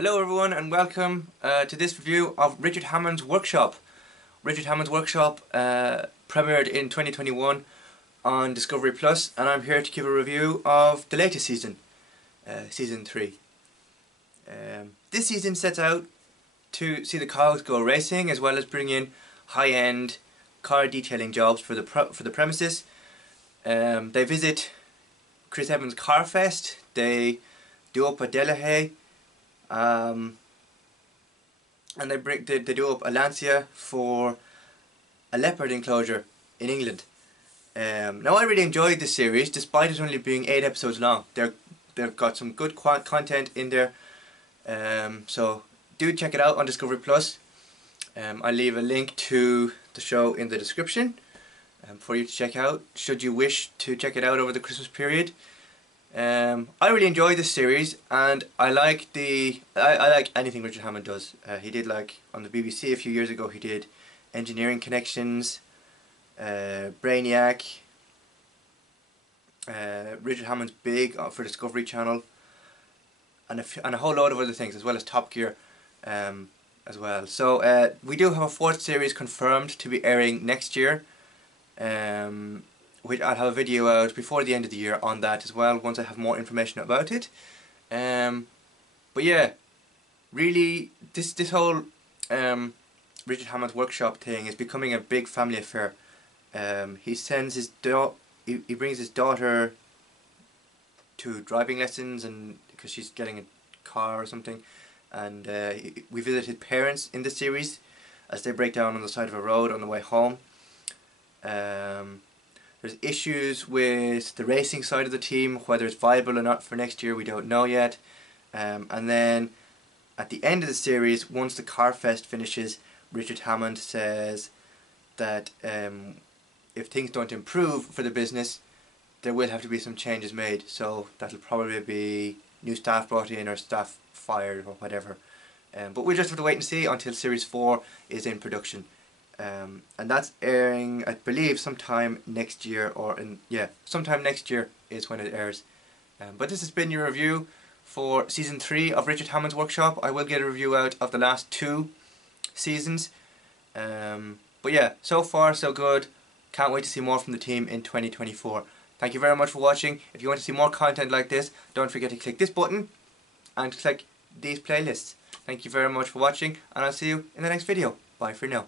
Hello everyone and welcome to this review of Richard Hammond's Workshop. Richard Hammond's Workshop premiered in 2021 on Discovery Plus, and I'm here to give a review of the latest season, Season 3. This season sets out to see the cogs go racing as well as bring in high-end car detailing jobs for the premises. They visit Chris Evans' Car Fest, they do up a Delahaye, and they do up a Lancia for a leopard enclosure in England. Now I really enjoyed this series despite it only being 8 episodes long. They've got some good content in there, so do check it out on Discovery Plus. I'll leave a link to the show in the description for you to check out should you wish to check it out over the Christmas period. I really enjoy this series, and I like anything Richard Hammond does. He did, like on the BBC a few years ago, he did Engineering Connections, Brainiac, Richard Hammond's Big for Discovery Channel, and a whole load of other things, as well as Top Gear as well. So we do have a 4th series confirmed to be airing next year, which I'll have a video out before the end of the year on that as well, once I have more information about it. But yeah, really, this whole Richard Hammond's Workshop thing is becoming a big family affair. He sends his he brings his daughter to driving lessons, and because she's getting a car or something, and we visited parents in the series as they break down on the side of a road on the way home. There's issues with the racing side of the team, whether it's viable or not for next year we don't know yet. And then at the end of the series, once the Car Fest finishes, Richard Hammond says that if things don't improve for the business, there will have to be some changes made. So that'll probably be new staff brought in or staff fired or whatever. But we'll just have to wait and see until Series 4 is in production. And that's airing, I believe, sometime next year, sometime next year is when it airs. But this has been your review for Season 3 of Richard Hammond's Workshop. I will get a review out of the last 2 seasons. But yeah, so far so good. Can't wait to see more from the team in 2024. Thank you very much for watching. If you want to see more content like this, don't forget to click this button and click these playlists. Thank you very much for watching, and I'll see you in the next video. Bye for now.